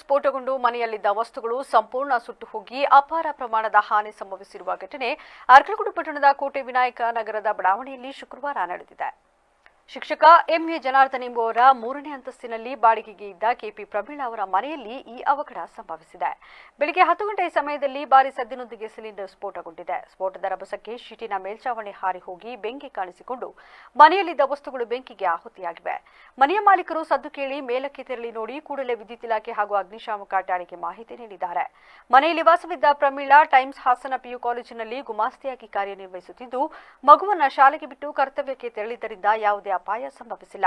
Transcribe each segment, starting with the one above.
ಸ್ಫೋಟಗೊಂಡು ಮನೆಯಲ್ಲಿದ್ದ ವಸ್ತುಗಳು ಸಂಪೂರ್ಣ ಸುಟ್ಟು ಹೋಗಿ ಅಪಾರ ಪ್ರಮಾಣದ ಹಾನಿ ಸಂಭವಿಸಿರುವ ಘಟನೆ ಅರ್ಕಲಗೂಡು ಪಟ್ಟಣದ ಕೋಟೆ ವಿನಾಯಕ ನಗರದ ಬಡಾವಣೆಯಲ್ಲಿ ಶುಕ್ರವಾರ ನಡೆದಿದೆ. ಶಿಕ್ಷಕ ಎಂಎ ಜನಾರ್ದನ್ ಎಂಬುವರ 3ನೇ ಅಂತಸ್ತಿನಲ್ಲಿ ಬಾಡಿಗೆಗೆ ಇದ್ದ ಕೆಪಿ ಪ್ರಮೀಳಾ ಅವರ ಮನೆಯಲ್ಲಿ ಈ ಅವಘಡ ಸಂಭವಿಸಿದೆ. ಬೆಳಗ್ಗೆ 10 ಗಂಟೆ ಸಮಯದಲ್ಲಿ ಭಾರಿ ಸದ್ದಿನೊಂದಿಗೆ ಸಿಲಿಂಡರ್ ಸ್ಫೋಟಗೊಂಡಿದೆ. ಸ್ಫೋಟದ ರಭಸಕ್ಕೆ ಶೀಟಿನ ಮೇಲ್ಛಾವಣಿ ಹಾರಿ ಹೋಗಿ ಬೆಂಕಿ ಕಾಣಿಸಿಕೊಂಡು ಮನೆಯಲ್ಲಿದ್ದ ವಸ್ತುಗಳು ಬೆಂಕಿಗೆ ಆಹುತಿಯಾಗಿವೆ. ಮನೆಯ ಮಾಲೀಕರು ಸದ್ದು ಕೇಳಿ ಮೇಲಕ್ಕೆ ತೆರಳಿ ನೋಡಿ ಕೂಡಲೇ ವಿದ್ಯುತ್ ಇಲಾಖೆ ಹಾಗೂ ಅಗ್ನಿಶಾಮಕ ಠಾಣೆಗೆ ಮಾಹಿತಿ ನೀಡಿದ್ದಾರೆ. ಮನೆಯಲ್ಲಿ ವಾಸವಿದ್ದ ಪ್ರಮೀಳಾ ಟೈಮ್ಸ್ ಹಾಸನ ಪಿಯು ಕಾಲೇಜಿನಲ್ಲಿ ಗುಮಾಸ್ತಿಯಾಗಿ ಕಾರ್ಯನಿರ್ವಹಿಸುತ್ತಿದ್ದು, ಮಗುವನ್ನ ಶಾಲೆಗೆ ಬಿಟ್ಟು ಕರ್ತವ್ಯಕ್ಕೆ ತೆರಳಿದ್ದರಿಂದ ಯಾವುದೇ ಅಪಾಯ ಸಂಭವಿಸಿಲ್ಲ.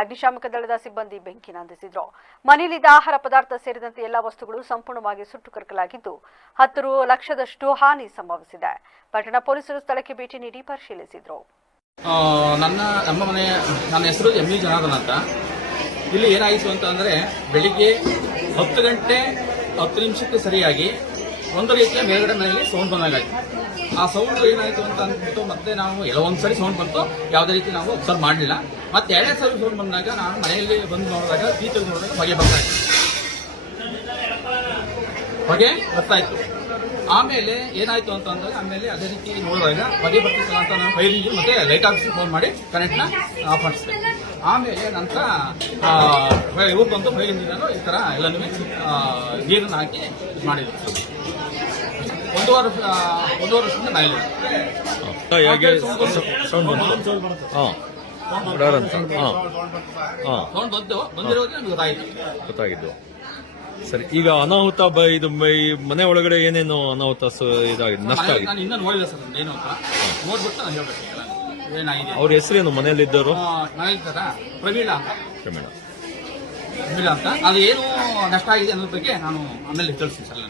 ಅಗ್ನಿಶಾಮಕ ದಳದ ಸಿಬ್ಬಂದಿ ಬೆಂಕಿ ನಂದಿಸಿದ್ರು. ಮನೆಯಲ್ಲಿದ್ದ ಆಹಾರ ಪದಾರ್ಥ ಸೇರಿದಂತೆ ಎಲ್ಲಾ ವಸ್ತುಗಳು ಸಂಪೂರ್ಣವಾಗಿ ಸುಟ್ಟು ಕರಕಲಾಗಿದ್ದು 10 ಲಕ್ಷದಷ್ಟು ಹಾನಿ ಸಂಭವಿಸಿದೆ. ಪಟ್ಟಣ ಪೊಲೀಸರು ಸ್ಥಳಕ್ಕೆ ಭೇಟಿ ನೀಡಿ ಪರಿಶೀಲಿಸಿದ್ರು. ನನ್ನ ಹೆಸರು ಎಂಇ ಜನಾರ್ದನ್ ಅಂತ. ಇಲ್ಲಿ ಏನಾಯಿತು ಅಂತಂದ್ರೆ, ಬೆಳಿಗ್ಗೆ 10 ಗಂಟೆ 10 ನಿಮಿಷಕ್ಕೆ ಸರಿಯಾಗಿ ಒಂದು ರೀತಿಯ ಮೇಲ್ಗಡೆ ಮನೆಯಲ್ಲಿ ಸೌಂಡ್ ಬಂದಾಗಾಯ್ತು. ಆ ಸೌಂಡ್ ಏನಾಯ್ತು ಅಂತ ಅಂದ್ಬಿಟ್ಟು ಮತ್ತೆ ನಾವು ಒಂದ್ಸರಿ ಸೌಂಡ್ ಬಂತು, ಯಾವುದೇ ರೀತಿ ನಾವು ಅಬ್ಸರ್ವ್ ಮಾಡಲಿಲ್ಲ. ಮತ್ತೆ 2ನೇ ಸರಿ ಸೌಂಡ್ ಬಂದಾಗ ನಾನು ಮನೆಯಲ್ಲಿ ಬಂದು ನೋಡಿದಾಗ ಬೀಚಲ್ಲಿ ನೋಡಿದಾಗ ಹೊಗೆ ಬರ್ತಾ ಇತ್ತು. ಆಮೇಲೆ ಏನಾಯ್ತು ಅಂತಂದ್ರೆ, ಆಮೇಲೆ ಅದೇ ರೀತಿ ನೋಡಿದಾಗ ಹೊಗೆ ಬರ್ತಿತ್ತಲ್ಲ ಅಂತ ನಾನು ಫೈರಿಂಗ್ ಮತ್ತೆ ಲೈಟ್ ಆಫೀಸ್ಗೆ ಫೋನ್ ಮಾಡಿ ಕರೆಂಟ್ನ ಆಫ್ ಮಾಡಿಸಿದೆ. ಆಮೇಲೆ ನಂತರ ಇವ್ರು ಬಂದು ಫೈರಿಂಗ್ ಈ ತರ ಎಲ್ಲನೂ ನೀರನ್ನು ಹಾಕಿ ಮಾಡಿದ್ರು. ಒಂದೂವರೆ ವರ್ಷದಿಂದ ಮನೇಲಿ ಗೊತ್ತಾಗಿದ್ದು. ಸರಿ, ಈಗ ಅನಾಹುತ ಇದು ಮನೆ ಒಳಗಡೆ ಏನೇನು ಅನಾಹುತ ಇದಾಗಿದೆ, ನಷ್ಟ ಆಗಿದೆ? ನಾನು ಇನ್ನೂ ನೋಡಿಲ್ಲ ಸರ್, ಏನು ಅಂತ ನೋಡ್ಬಿಟ್ಟು ನಾನು ಹೇಳ್ಬೇಕು ಏನಾಗಿದೆ. ಅವ್ರ ಹೆಸರೇನು ಮನೆಯಲ್ಲಿದ್ದವರು? ಪ್ರಮೀಳಾ ಅಂತ. ಅದು ಏನು ನಷ್ಟ ಆಗಿದೆ ಅನ್ನೋದ್ರ ಬಗ್ಗೆ ನಾನು ಆಮೇಲೆ ತಿಳಿಸ್ತೀನಿ ಸರ್.